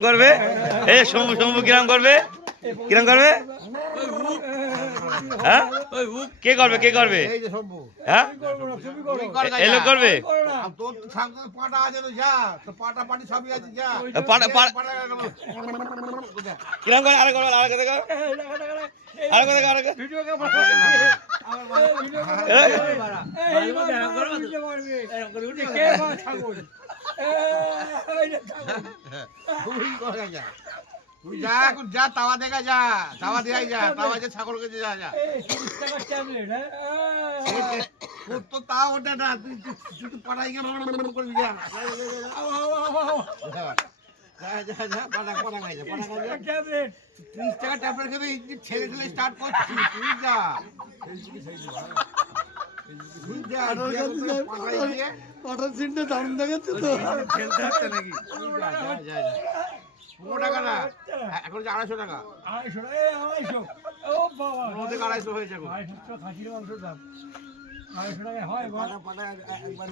করবে এ শম্ভু শম্ভু কিরম করবে কিরম করবে হ্যাঁ কে করবে কে করবে হ্যাঁ এলো করবে কিরম করে আরে করবে আরে দেখো আরে দেখো আরে তুই যা এখন যা তাওয়া দেখা যা তাওয়া দেখাই যা তাওয়া যে ছাগল কেটে যা যা তো তাও ওটা না তুই শুধু পাঠাই গেল করবি যা যা যা যা পাঠা পাঠা খাই যা পাঠা খাই যা 30 টাকা ট্যাবলেট খেতে ছেড়ে ঠেলে স্টার্ট করছিস তুই যা পাঠার সিনটা দারুণ দেখাচ্ছে তো খেলতে হচ্ছে নাকি যা যা 15 টাকা না এখন 250 টাকা 250 ও বাবা 15 থেকে 250 হয়েছে এখন 250 খাসির মাংসের দাম 250 টাকা হয় বাবা পাঠা একবার